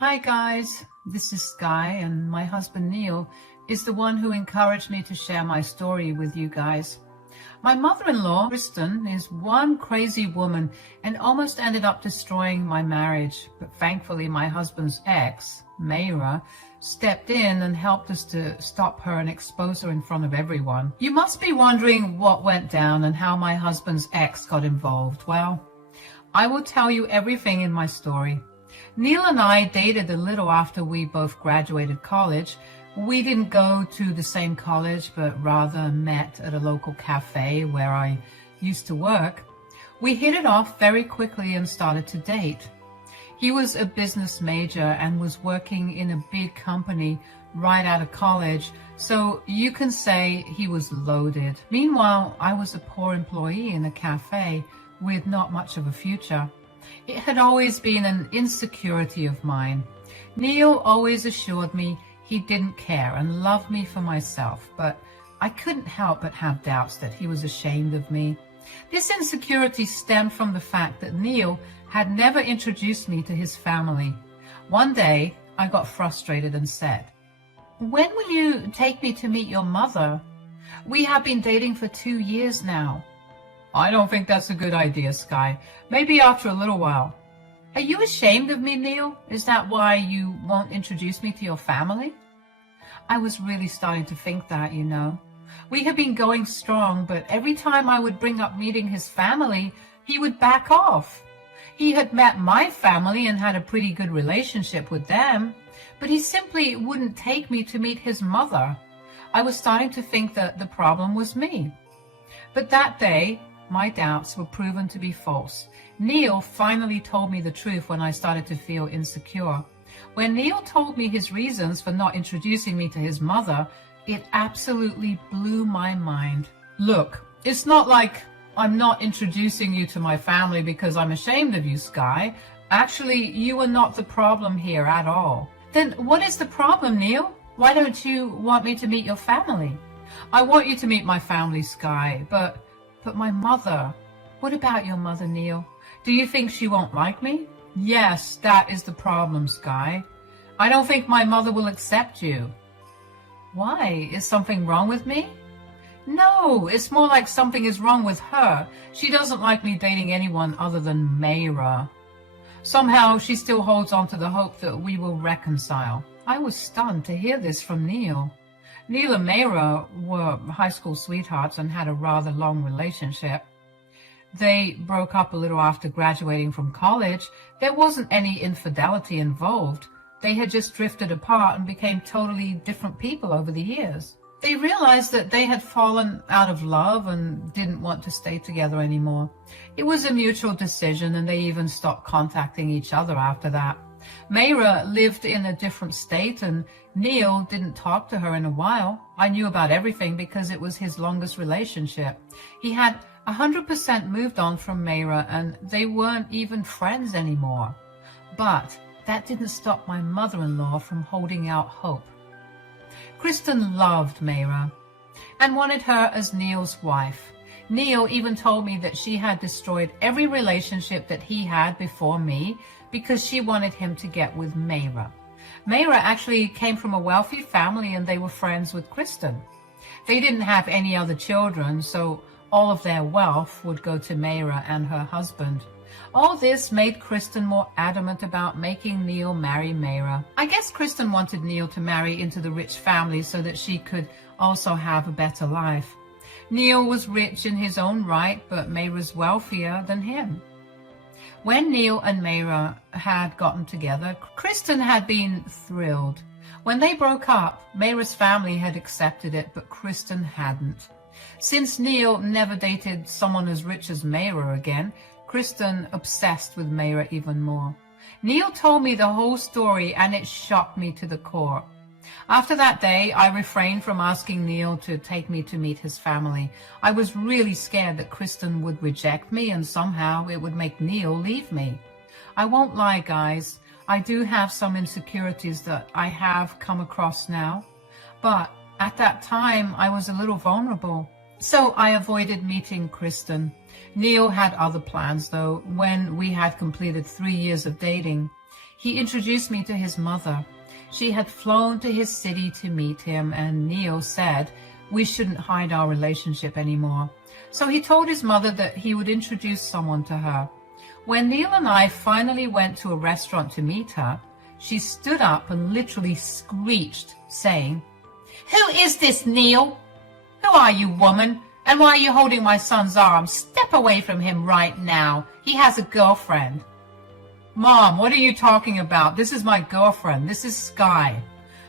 Hi guys, this is Sky, and my husband Neil is the one who encouraged me to share my story with you guys. My mother-in-law, Kristen, is one crazy woman and almost ended up destroying my marriage. But thankfully, my husband's ex, Mayra, stepped in and helped us to stop her and expose her in front of everyone. You must be wondering what went down and how my husband's ex got involved. Well, I will tell you everything in my story. Neil and I dated a little after we both graduated college. We didn't go to the same college, but rather met at a local cafe where I used to work. We hit it off very quickly and started to date. He was a business major and was working in a big company right out of college, so you can say he was loaded. Meanwhile, I was a poor employee in a cafe with not much of a future. It had always been an insecurity of mine. Neil always assured me he didn't care and loved me for myself, but I couldn't help but have doubts that he was ashamed of me. This insecurity stemmed from the fact that Neil had never introduced me to his family. One day, I got frustrated and said, "When will you take me to meet your mother? We have been dating for 2 years now." "I don't think that's a good idea, Sky. Maybe after a little while." "Are you ashamed of me, Neil? Is that why you won't introduce me to your family?" I was really starting to think that, you know. We had been going strong, but every time I would bring up meeting his family, he would back off. He had met my family and had a pretty good relationship with them, but he simply wouldn't take me to meet his mother. I was starting to think that the problem was me. But that day, my doubts were proven to be false. Neil finally told me the truth when I started to feel insecure. When Neil told me his reasons for not introducing me to his mother, it absolutely blew my mind. "Look, it's not like I'm not introducing you to my family because I'm ashamed of you, Sky. Actually, you are not the problem here at all." "Then what is the problem, Neil? Why don't you want me to meet your family?" "I want you to meet my family, Sky, but my mother." "What about your mother, Neil? Do you think she won't like me?" "Yes, that is the problem, Sky. I don't think my mother will accept you." "Why? Is something wrong with me?" "No, it's more like something is wrong with her. She doesn't like me dating anyone other than Mayra. Somehow she still holds on to the hope that we will reconcile." I was stunned to hear this from Neil. Neil and Mayra were high school sweethearts and had a rather long relationship. They broke up a little after graduating from college. There wasn't any infidelity involved. They had just drifted apart and became totally different people over the years. They realized that they had fallen out of love and didn't want to stay together anymore. It was a mutual decision, and they even stopped contacting each other after that. Mayra lived in a different state, and Neil didn't talk to her in a while. I knew about everything because it was his longest relationship. He had 100% moved on from Mayra, and they weren't even friends anymore. But that didn't stop my mother-in-law from holding out hope. Kristen loved Mayra and wanted her as Neil's wife. Neil even told me that she had destroyed every relationship that he had before me because she wanted him to get with Mayra. Mayra actually came from a wealthy family, and they were friends with Kristen. They didn't have any other children, so all of their wealth would go to Mayra and her husband. All this made Kristen more adamant about making Neil marry Mayra. I guess Kristen wanted Neil to marry into the rich family so that she could also have a better life. Neil was rich in his own right, but Mayra's wealthier than him. When Neil and Mayra had gotten together, Kristen had been thrilled. When they broke up, Mayra's family had accepted it, but Kristen hadn't. Since Neil never dated someone as rich as Mayra again, Kristen obsessed with Mayra even more. Neil told me the whole story, and it shocked me to the core. After that day, I refrained from asking Neil to take me to meet his family. I was really scared that Kristen would reject me and somehow it would make Neil leave me. I won't lie, guys. I do have some insecurities that I have come across now. But at that time, I was a little vulnerable. So I avoided meeting Kristen. Neil had other plans, though. When we had completed 3 years of dating, He introduced me to his mother. She had flown to his city to meet him, and Neil said we shouldn't hide our relationship anymore. So he told his mother that he would introduce someone to her. When Neil and I finally went to a restaurant to meet her, she stood up and literally screeched, saying, "Who is this, Neil? Who are you, woman? And why are you holding my son's arm? Step away from him right now. He has a girlfriend." "Mom, what are you talking about? This is my girlfriend. This is Sky,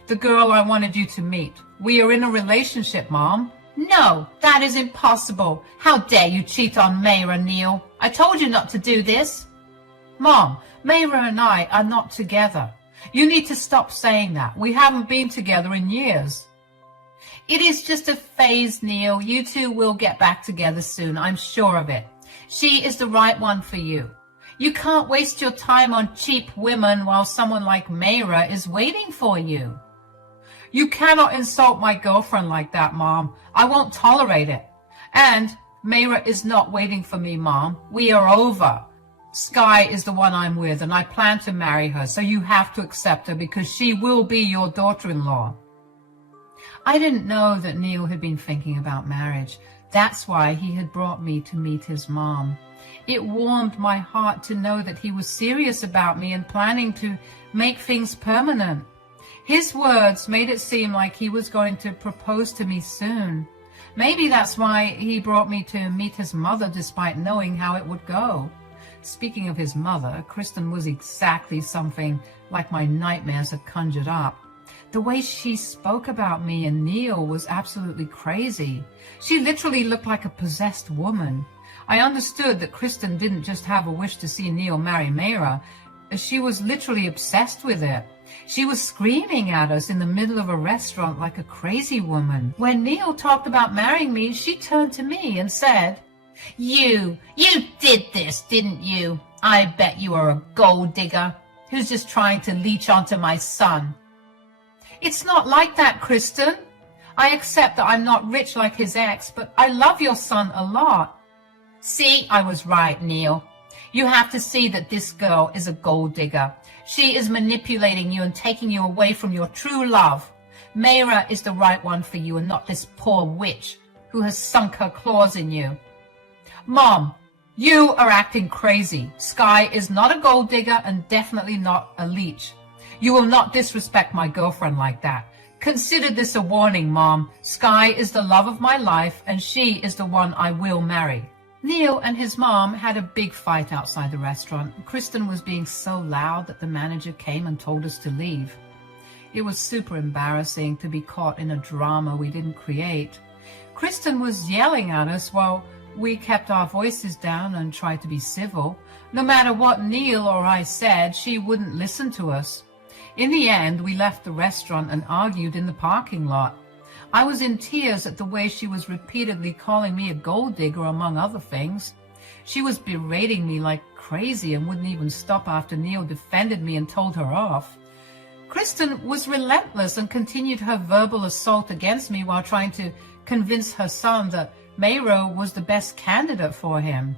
the girl I wanted you to meet. We are in a relationship, Mom." "No, that is impossible. How dare you cheat on Mayra, Neil? I told you not to do this." "Mom, Mayra and I are not together. You need to stop saying that. We haven't been together in years." "It is just a phase, Neil. You two will get back together soon. I'm sure of it. She is the right one for you. You can't waste your time on cheap women while someone like Mayra is waiting for you." "You cannot insult my girlfriend like that, Mom. I won't tolerate it. And Mayra is not waiting for me, Mom. We are over. Sky is the one I'm with, and I plan to marry her, so you have to accept her because she will be your daughter-in-law." I didn't know that Neil had been thinking about marriage. That's why he had brought me to meet his mom. It warmed my heart to know that he was serious about me and planning to make things permanent. His words made it seem like he was going to propose to me soon. Maybe that's why he brought me to meet his mother despite knowing how it would go. Speaking of his mother, Kristen was exactly something like my nightmares had conjured up. The way she spoke about me and Neil was absolutely crazy. She literally looked like a possessed woman. I understood that Kristen didn't just have a wish to see Neil marry Mayra. She was literally obsessed with it. She was screaming at us in the middle of a restaurant like a crazy woman. When Neil talked about marrying me, she turned to me and said, You did this, didn't you? I bet you are a gold digger who's just trying to leech onto my son." "It's not like that, Kristen. I accept that I'm not rich like his ex, but I love your son a lot." "See, I was right, Neil. You have to see that this girl is a gold digger. She is manipulating you and taking you away from your true love. Mayra is the right one for you and not this poor witch who has sunk her claws in you." "Mom, you are acting crazy. Sky is not a gold digger and definitely not a leech. You will not disrespect my girlfriend like that. Consider this a warning, Mom. Sky is the love of my life and she is the one I will marry." Neil and his mom had a big fight outside the restaurant. Kristen was being so loud that the manager came and told us to leave. It was super embarrassing to be caught in a drama we didn't create. Kristen was yelling at us while we kept our voices down and tried to be civil. No matter what Neil or I said, she wouldn't listen to us. In the end, we left the restaurant and argued in the parking lot. I was in tears at the way she was repeatedly calling me a gold digger, among other things. She was berating me like crazy and wouldn't even stop after Neil defended me and told her off. Kristen was relentless and continued her verbal assault against me while trying to convince her son that Mayra was the best candidate for him.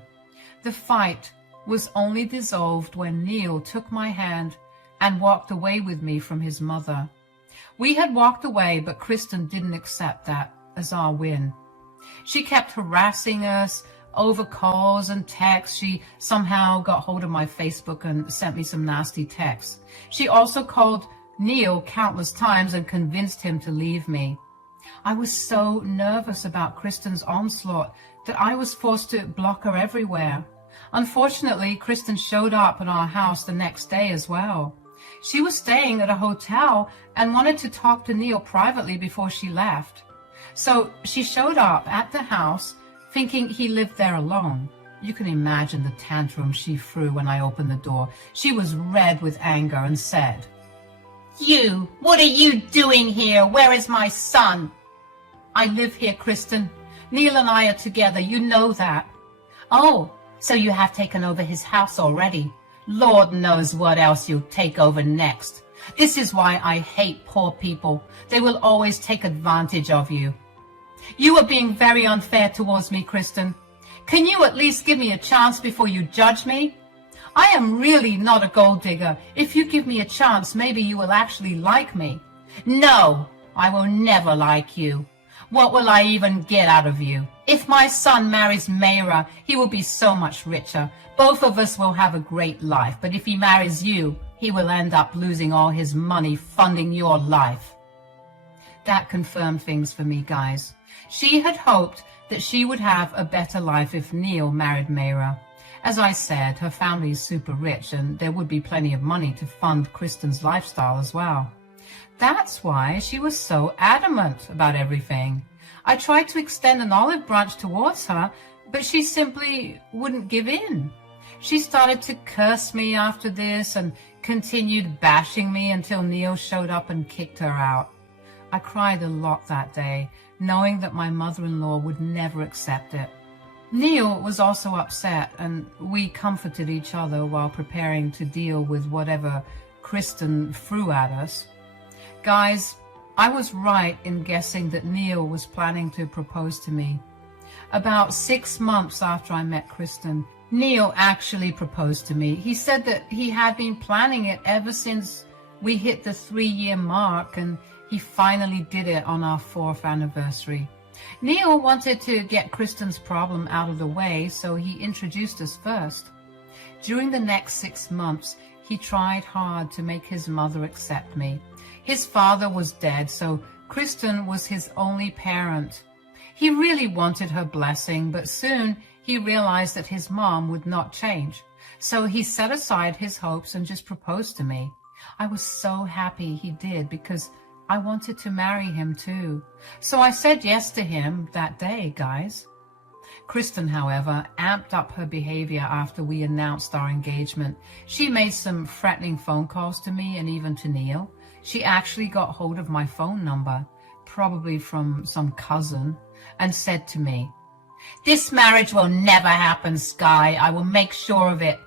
The fight was only dissolved when Neil took my hand and walked away with me from his mother. We had walked away, but Kristen didn't accept that as our win. She kept harassing us over calls and texts. She somehow got hold of my Facebook and sent me some nasty texts. She also called Neil countless times and convinced him to leave me. I was so nervous about Kristen's onslaught that I was forced to block her everywhere. Unfortunately, Kristen showed up at our house the next day as well. She was staying at a hotel and wanted to talk to Neil privately before she left. So she showed up at the house thinking he lived there alone. You can imagine the tantrum she threw when I opened the door. She was red with anger and said, What are you doing here? Where is my son?" "I live here, Kristen. Neil and I are together. You know that." "Oh, so you have taken over his house already. Lord knows what else you'll take over next. This is why I hate poor people. They will always take advantage of you." "You are being very unfair towards me, Kristen. Can you at least give me a chance before you judge me?" I am really not a gold digger. If you give me a chance, maybe you will actually like me. No, I will never like you. What will I even get out of you? If my son marries Mayra, he will be so much richer. Both of us will have a great life, but if he marries you, he will end up losing all his money funding your life. That confirmed things for me, guys. She had hoped that she would have a better life if Neil married Mayra. As I said, her family is super rich and there would be plenty of money to fund Kristen's lifestyle as well. That's why she was so adamant about everything. I tried to extend an olive branch towards her, but she simply wouldn't give in. She started to curse me after this and continued bashing me until Neil showed up and kicked her out. I cried a lot that day, knowing that my mother-in-law would never accept it. Neil was also upset, and we comforted each other while preparing to deal with whatever Kristen threw at us. Guys, I was right in guessing that Neil was planning to propose to me. About 6 months after I met Kristen, Neil actually proposed to me. He said that he had been planning it ever since we hit the 3-year mark, and he finally did it on our 4th anniversary. Neil wanted to get Kristen's problem out of the way, so he introduced us first. During the next 6 months, he tried hard to make his mother accept me. His father was dead, so Kristen was his only parent. He really wanted her blessing, but soon he realized that his mom would not change. So he set aside his hopes and just proposed to me. I was so happy he did because I wanted to marry him too. So I said yes to him that day, guys. Kristen, however, amped up her behavior after we announced our engagement. She made some threatening phone calls to me and even to Neil. She actually got hold of my phone number, probably from some cousin, and said to me, "This marriage will never happen, Sky. I will make sure of it."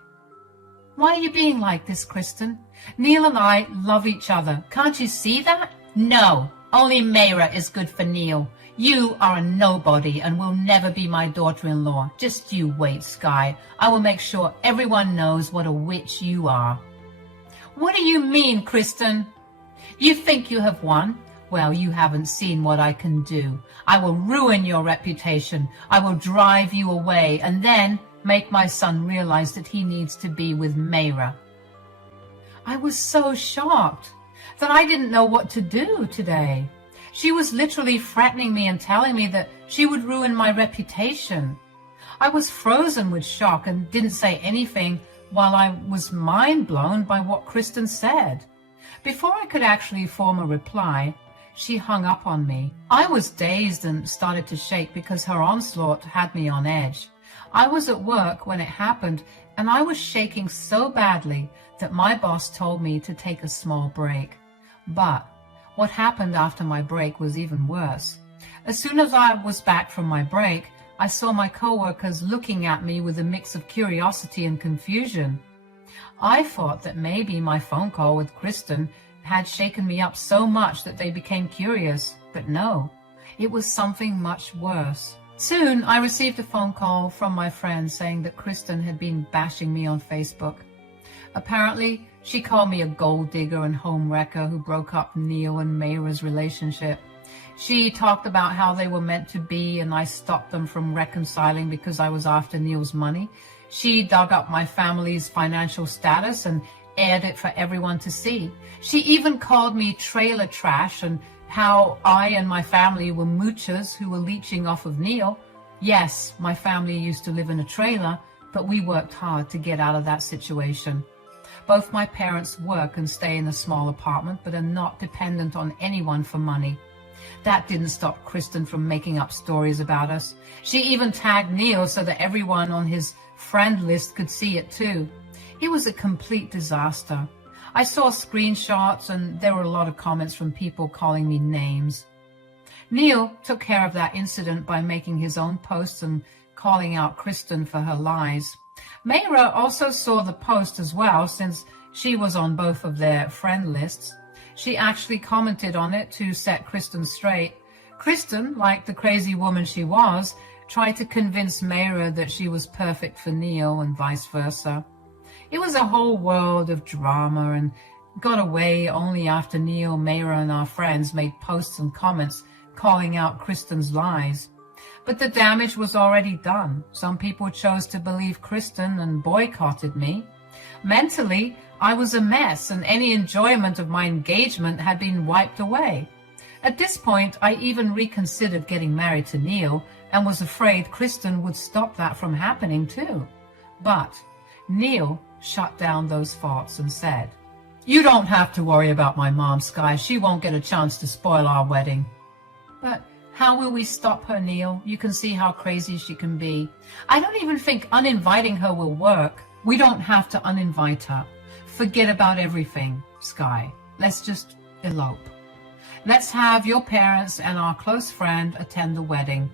Why are you being like this, Kristen? Neil and I love each other. Can't you see that? No, only Mayra is good for Neil. You are a nobody and will never be my daughter-in-law. Just you wait, Sky. I will make sure everyone knows what a witch you are. What do you mean, Kristen? You think you have won? Well, you haven't seen what I can do. I will ruin your reputation. I will drive you away and then make my son realize that he needs to be with Mayra. I was so shocked that I didn't know what to do today. She was literally threatening me and telling me that she would ruin my reputation. I was frozen with shock and didn't say anything while I was mind blown by what Kristen said. Before I could actually form a reply, she hung up on me. I was dazed and started to shake because her onslaught had me on edge. I was at work when it happened, and I was shaking so badly that my boss told me to take a small break. But what happened after my break was even worse. As soon as I was back from my break, I saw my coworkers looking at me with a mix of curiosity and confusion. I thought that maybe my phone call with Kristen had shaken me up so much that they became curious, but no, it was something much worse. Soon, I received a phone call from my friend saying that Kristen had been bashing me on Facebook. Apparently, she called me a gold digger and home wrecker who broke up Neil and Mayra's relationship. She talked about how they were meant to be and I stopped them from reconciling because I was after Neil's money. She dug up my family's financial status and aired it for everyone to see. She even called me trailer trash and how I and my family were moochers who were leeching off of Neil. Yes, my family used to live in a trailer, but we worked hard to get out of that situation. Both my parents work and stay in a small apartment, but are not dependent on anyone for money. That didn't stop Kristen from making up stories about us. She even tagged Neil so that everyone on his friend list could see it too. It was a complete disaster. I saw screenshots and there were a lot of comments from people calling me names. Neil took care of that incident by making his own posts and calling out Kristen for her lies. Mayra also saw the post as well, since she was on both of their friend lists. She actually commented on it to set Kristen straight. Kristen, like the crazy woman she was, tried to convince Mayra that she was perfect for Neil and vice versa. It was a whole world of drama and got away only after Neil, Mayra, and our friends made posts and comments calling out Kristen's lies. But the damage was already done. Some people chose to believe Kristen and boycotted me. Mentally, I was a mess, and any enjoyment of my engagement had been wiped away. At this point, I even reconsidered getting married to Neil and was afraid Kristen would stop that from happening too. But Neil shut down those thoughts and said, "You don't have to worry about my mom, Sky. She won't get a chance to spoil our wedding." But how will we stop her, Neil? You can see how crazy she can be. I don't even think uninviting her will work. We don't have to uninvite her. Forget about everything, Sky. Let's just elope. Let's have your parents and our close friend attend the wedding.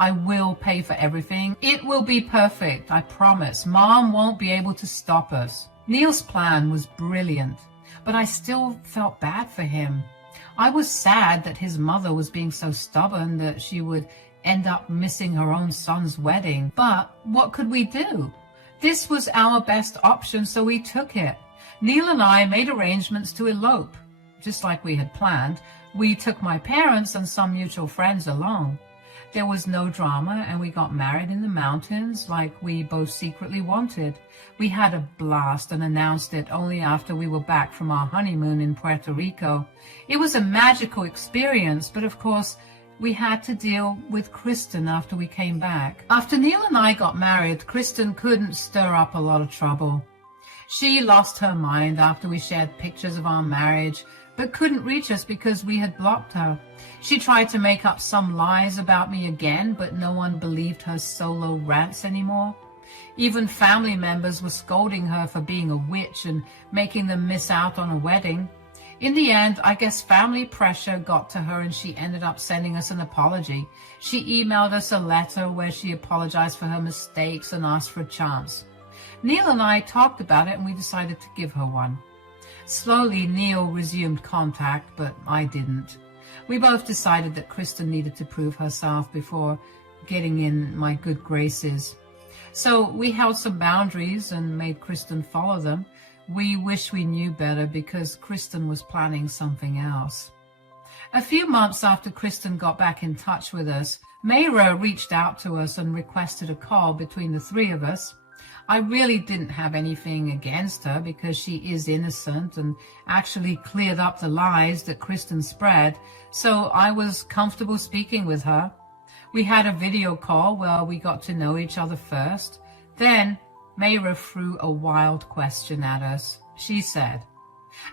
I will pay for everything. It will be perfect, I promise. Mom won't be able to stop us. Neil's plan was brilliant, but I still felt bad for him. I was sad that his mother was being so stubborn that she would end up missing her own son's wedding. But what could we do? This was our best option, so we took it. Neil and I made arrangements to elope. Just like we had planned, we took my parents and some mutual friends along. There was no drama, and we got married in the mountains like we both secretly wanted. We had a blast and announced it only after we were back from our honeymoon in Puerto Rico. It was a magical experience, but of course, we had to deal with Kristen after we came back. After Neil and I got married, Kristen couldn't stir up a lot of trouble. She lost her mind after we shared pictures of our marriage, but couldn't reach us because we had blocked her. She tried to make up some lies about me again, but no one believed her solo rants anymore. Even family members were scolding her for being a witch and making them miss out on a wedding. In the end, I guess family pressure got to her and she ended up sending us an apology. She emailed us a letter where she apologized for her mistakes and asked for a chance. Neil and I talked about it and we decided to give her one. Slowly, Neil resumed contact, but I didn't. We both decided that Kristen needed to prove herself before getting in my good graces. So we held some boundaries and made Kristen follow them. We wish we knew better because Kristen was planning something else. A few months after Kristen got back in touch with us, Mayra reached out to us and requested a call between the three of us. I really didn't have anything against her because she is innocent and actually cleared up the lies that Kristen spread, so I was comfortable speaking with her. We had a video call where we got to know each other first. Then Mayra threw a wild question at us. She said,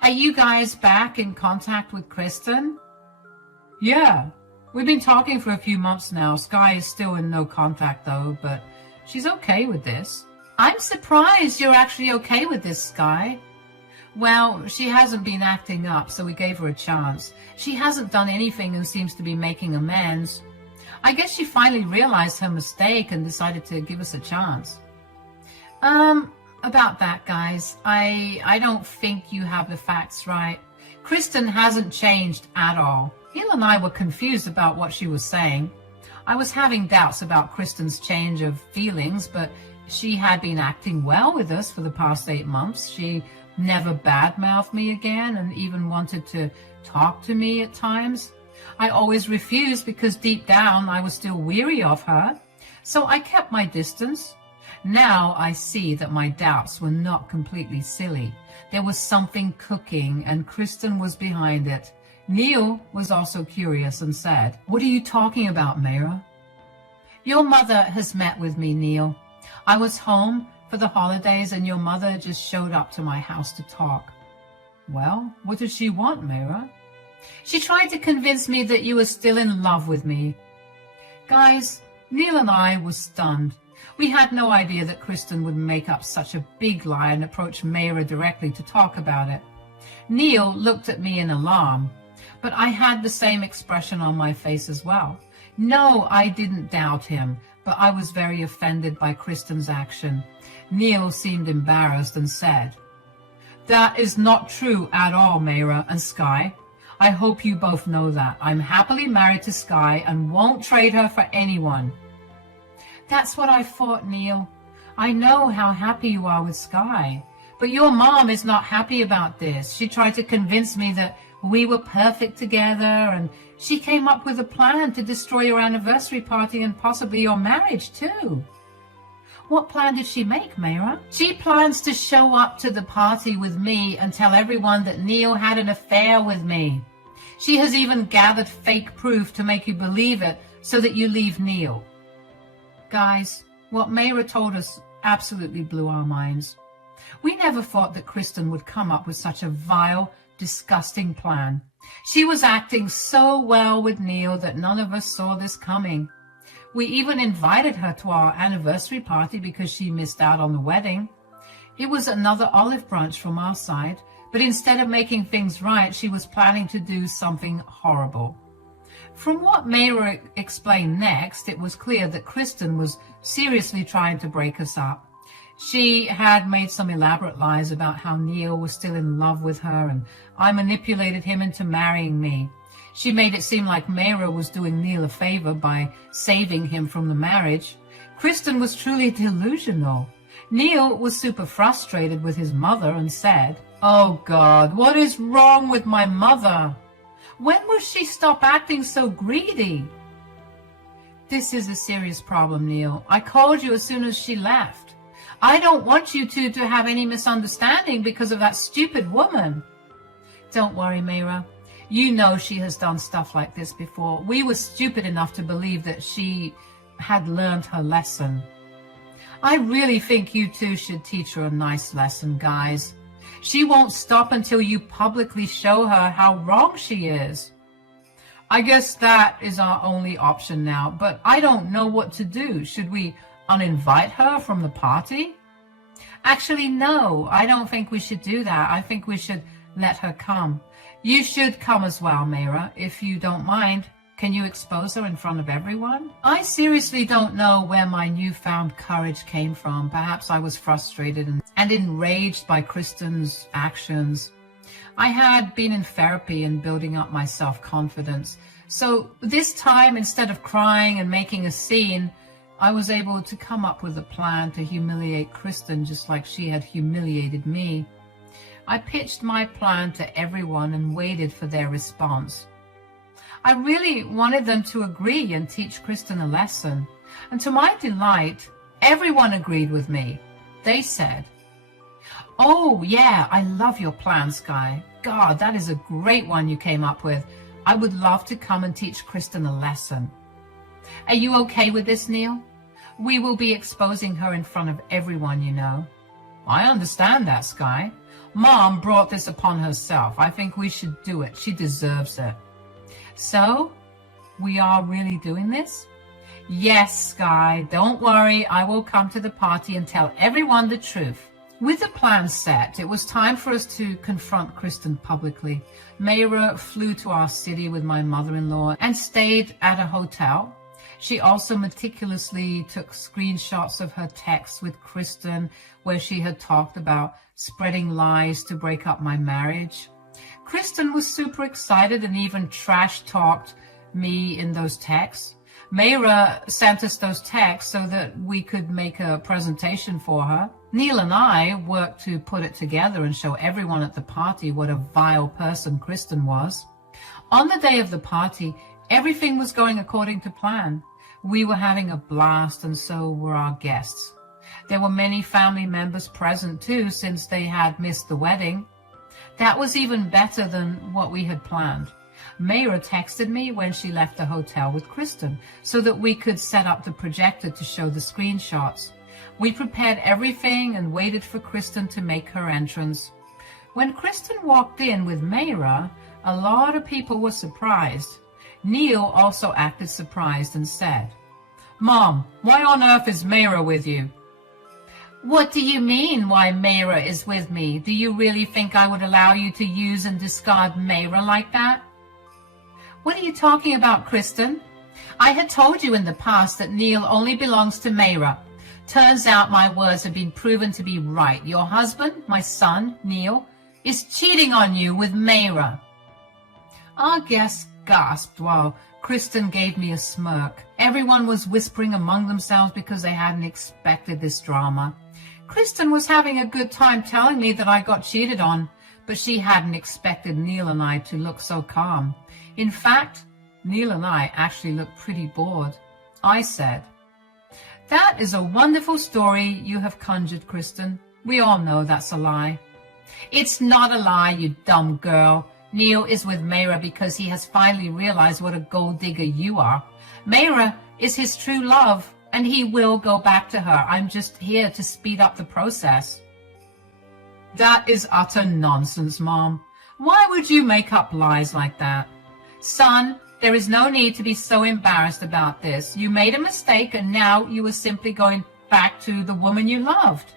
"Are you guys back in contact with Kristen?" "Yeah, we've been talking for a few months now. Sky is still in no contact though, but she's okay with this." "I'm surprised you're actually okay with this, Sky." "Well, she hasn't been acting up, so we gave her a chance. She hasn't done anything and seems to be making amends. I guess she finally realized her mistake and decided to give us a chance." About that, guys, I don't think you have the facts right. Kristen hasn't changed at all. Neil and I were confused about what she was saying. I was having doubts about Kristen's change of feelings, but she had been acting well with us for the past 8 months. She never badmouthed me again and even wanted to talk to me at times. I always refused because deep down I was still weary of her, so I kept my distance. Now I see that my doubts were not completely silly. There was something cooking and Kristen was behind it. Neil was also curious and said, "What are you talking about, Mayra?" "Your mother has met with me, Neil. I was home for the holidays and your mother just showed up to my house to talk." "Well, what did she want, Mayra?" "She tried to convince me that you were still in love with me." Guys, Neil and I were stunned. We had no idea that Kristen would make up such a big lie and approach Mayra directly to talk about it. Neil looked at me in alarm, but I had the same expression on my face as well. No, I didn't doubt him, but I was very offended by Kristen's action. Neil seemed embarrassed and said, "That is not true at all, Mayra and Sky. I hope you both know that. I'm happily married to Sky and won't trade her for anyone." "That's what I thought, Neil. I know how happy you are with Sky, But your mom is not happy about this. She tried to convince me that we were perfect together, and she came up with a plan to destroy your anniversary party and possibly your marriage too. What plan did she make, Mayra? She plans to show up to the party with me and tell everyone that Neil had an affair with me. She has even gathered fake proof to make you believe it so that you leave Neil. Guys, what Mayra told us absolutely blew our minds. We never thought that Kristen would come up with such a vile, disgusting plan. She was acting so well with Neil that none of us saw this coming. We even invited her to our anniversary party because she missed out on the wedding. It was another olive branch from our side, but instead of making things right, she was planning to do something horrible. From what Mayra explained next, it was clear that Kristen was seriously trying to break us up. She had made some elaborate lies about how Neil was still in love with her, and I manipulated him into marrying me. She made it seem like Mayra was doing Neil a favor by saving him from the marriage. Kristen was truly delusional. Neil was super frustrated with his mother and said, "Oh God, what is wrong with my mother? When will she stop acting so greedy?" This is a serious problem, Neil. I called you as soon as she left. I don't want you two to have any misunderstanding because of that stupid woman. Don't worry, Mayra. You know she has done stuff like this before. We were stupid enough to believe that she had learned her lesson. I really think you two should teach her a nice lesson, guys. She won't stop until you publicly show her how wrong she is. I guess that is our only option now, but I don't know what to do. Should we uninvite her from the party? Actually, no, I don't think we should do that. I think we should let her come. You should come as well, Mayra, if you don't mind. Can you expose her in front of everyone? I seriously don't know where my newfound courage came from. Perhaps I was frustrated and enraged by Kristen's actions. I had been in therapy and building up my self-confidence. So this time, instead of crying and making a scene, I was able to come up with a plan to humiliate Kristen just like she had humiliated me. I pitched my plan to everyone and waited for their response. I really wanted them to agree and teach Kristen a lesson. And to my delight, everyone agreed with me. They said, "Oh, yeah, I love your plan, Sky. God, that is a great one you came up with. I would love to come and teach Kristen a lesson." Are you okay with this, Neil? We will be exposing her in front of everyone, you know. I understand that, Sky. Mom brought this upon herself. I think we should do it. She deserves it. So, we are really doing this? Yes, Sky, don't worry. I will come to the party and tell everyone the truth. With the plan set, it was time for us to confront Kristen publicly. Mayra flew to our city with my mother-in-law and stayed at a hotel. She also meticulously took screenshots of her texts with Kristen where she had talked about spreading lies to break up my marriage. Kristen was super excited and even trash-talked me in those texts. Mayra sent us those texts so that we could make a presentation for her. Neil and I worked to put it together and show everyone at the party what a vile person Kristen was. On the day of the party, everything was going according to plan. We were having a blast, and so were our guests. There were many family members present too, since they had missed the wedding. That was even better than what we had planned. Mayra texted me when she left the hotel with Kristen so that we could set up the projector to show the screenshots. We prepared everything and waited for Kristen to make her entrance. When Kristen walked in with Mayra, a lot of people were surprised. Neil also acted surprised and said, "Mom, why on earth is Mayra with you?" "What do you mean, why Mayra is with me? Do you really think I would allow you to use and discard Mayra like that?" "What are you talking about, Kristen? I had told you in the past that Neil only belongs to Mayra. Turns out my words have been proven to be right. Your husband, my son, Neil, is cheating on you with Mayra." Our guests gasped while Kristen gave me a smirk. Everyone was whispering among themselves because they hadn't expected this drama. Kristen was having a good time telling me that I got cheated on, but she hadn't expected Neil and I to look so calm. In fact, Neil and I actually looked pretty bored. I said, "That is a wonderful story you have conjured, Kristen. We all know that's a lie." "It's not a lie, you dumb girl. Neil is with Mayra because he has finally realized what a gold digger you are. Mayra is his true love, and he will go back to her. I'm just here to speed up the process." "That is utter nonsense, Mom. Why would you make up lies like that?" "Son, there is no need to be so embarrassed about this. You made a mistake, and now you are simply going back to the woman you loved.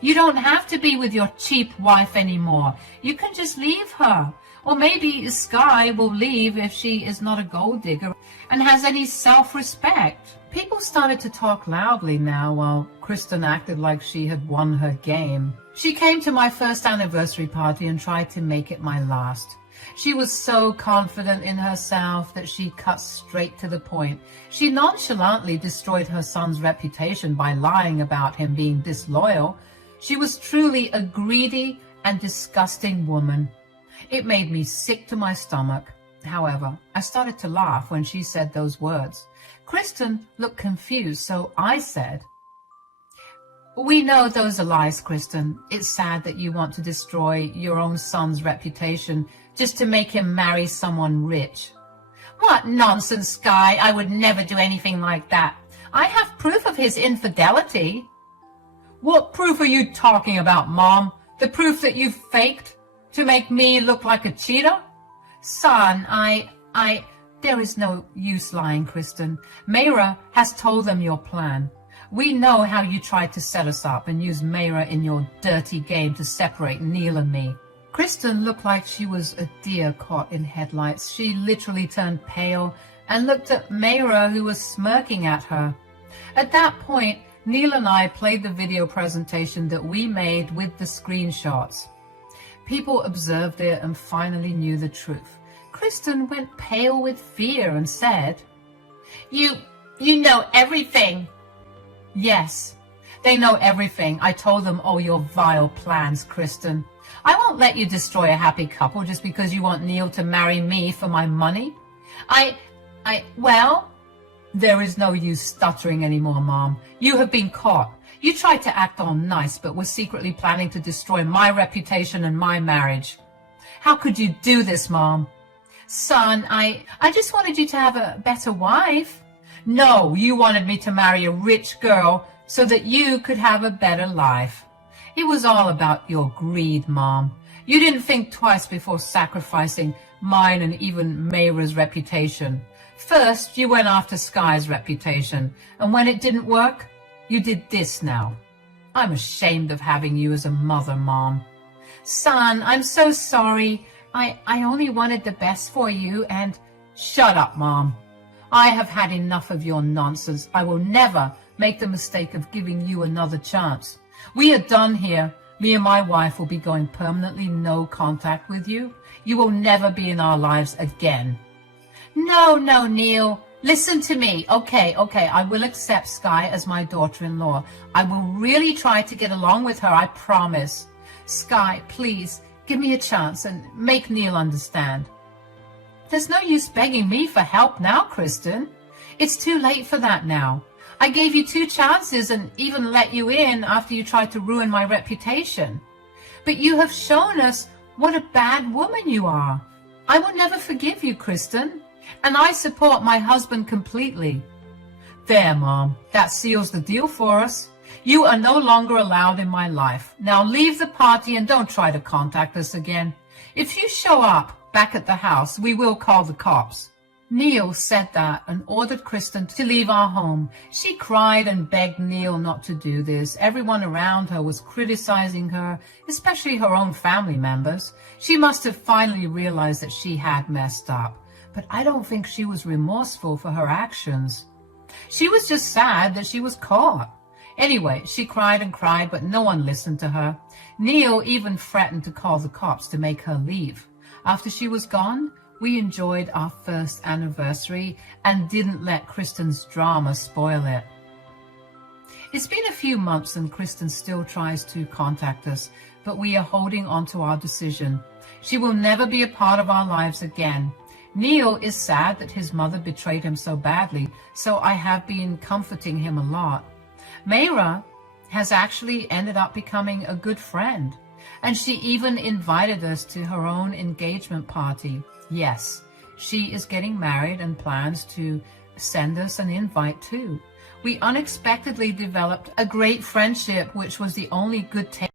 You don't have to be with your cheap wife anymore. You can just leave her. Or maybe Sky will leave if she is not a gold digger and has any self-respect." People started to talk loudly now while Kristen acted like she had won her game. She came to my first anniversary party and tried to make it my last. She was so confident in herself that she cut straight to the point. She nonchalantly destroyed her son's reputation by lying about him being disloyal. She was truly a greedy and disgusting woman. It made me sick to my stomach. However, I started to laugh when she said those words. Kristen looked confused, so I said, "We know those are lies, Kristen. It's sad that you want to destroy your own son's reputation just to make him marry someone rich." "What nonsense, Sky. I would never do anything like that. I have proof of his infidelity." "What proof are you talking about, Mom? The proof that you faked to make me look like a cheater?" "Son, there is no use lying, Kristen. Mayra has told them your plan. We know how you tried to set us up and use Mayra in your dirty game to separate Neil and me." Kristen looked like she was a deer caught in headlights. She literally turned pale and looked at Mayra, who was smirking at her. At that point, Neil and I played the video presentation that we made with the screenshots. People observed it and finally knew the truth. Kristen went pale with fear and said, You know everything." "Yes, they know everything. I told them all your vile plans, Kristen. I won't let you destroy a happy couple just because you want Neil to marry me for my money. Well, there is no use stuttering anymore, Mom. You have been caught. You tried to act all nice, but were secretly planning to destroy my reputation and my marriage. How could you do this, Mom?" "Son, I just wanted you to have a better wife." "No, you wanted me to marry a rich girl so that you could have a better life. It was all about your greed, Mom. You didn't think twice before sacrificing mine and even Mayra's reputation. First, you went after Sky's reputation, and when it didn't work, you did this now. I'm ashamed of having you as a mother, Mom." "Son, I'm so sorry. I only wanted the best for you and—" "Shut up, Mom. I have had enough of your nonsense. I will never make the mistake of giving you another chance. We are done here. Me and my wife will be going permanently no contact with you. You will never be in our lives again." No, Neil. Listen to me. Okay, I will accept Sky as my daughter-in-law. I will really try to get along with her, I promise. Sky, please, give me a chance and make Neil understand. There's no use begging me for help now, Kristen. It's too late for that now. I gave you 2 chances and even let you in after you tried to ruin my reputation. But you have shown us what a bad woman you are. I will never forgive you, Kristen. And I support my husband completely. There, Mom, that seals the deal for us. You are no longer allowed in my life. Now leave the party and don't try to contact us again. If you show up back at the house, we will call the cops. Neil said that and ordered Kristen to leave our home. She cried and begged Neil not to do this. Everyone around her was criticizing her, especially her own family members. She must have finally realized that she had messed up. But I don't think she was remorseful for her actions. She was just sad that she was caught. Anyway, she cried and cried, but no one listened to her. Neil even threatened to call the cops to make her leave. After she was gone, we enjoyed our first anniversary and didn't let Kristen's drama spoil it. It's been a few months and Kristen still tries to contact us, but we are holding on to our decision. She will never be a part of our lives again. Neil is sad that his mother betrayed him so badly, so I have been comforting him a lot. Mayra has actually ended up becoming a good friend, and she even invited us to her own engagement party. Yes, she is getting married and plans to send us an invite too. We unexpectedly developed a great friendship, which was the only good take